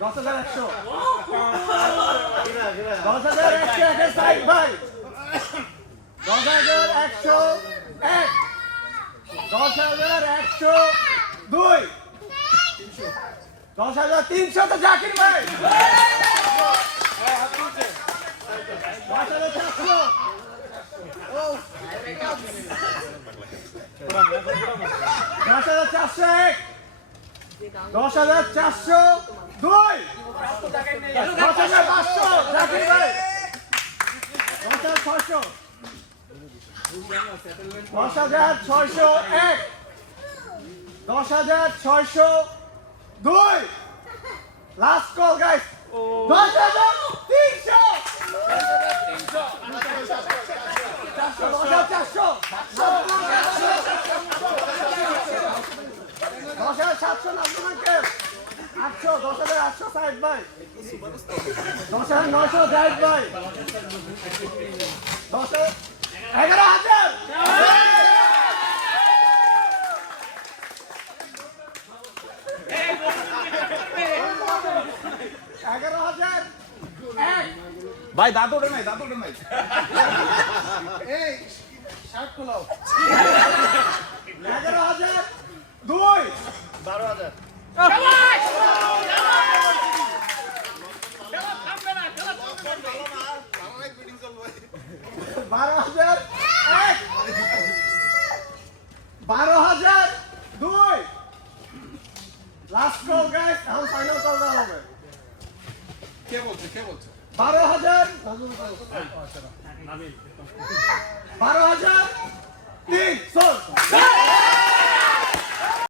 10,100 10,100 একের সাইড ভাই 10,101 10,102 10,300 তো জাকির ভাই 10,400 10,401 10,402 10,500 জাকির ভাই 10,600 10,601 10,602 লাস্ট কল গাইস 10,300 10,700 নাম্বারকে 800 10,800 সাইড ভাই 10,900 জাহিদ ভাই 11,000 11,000 ভাই দাঁত ওঠে নাই এই শার্ট খোলাও 11,000 2 12,000 12,000 1 12,000 2 লাস্ট কল গাইস এখন ফাইনাল কল দেওয়া হবে কে বলছে 12,000 12,000 300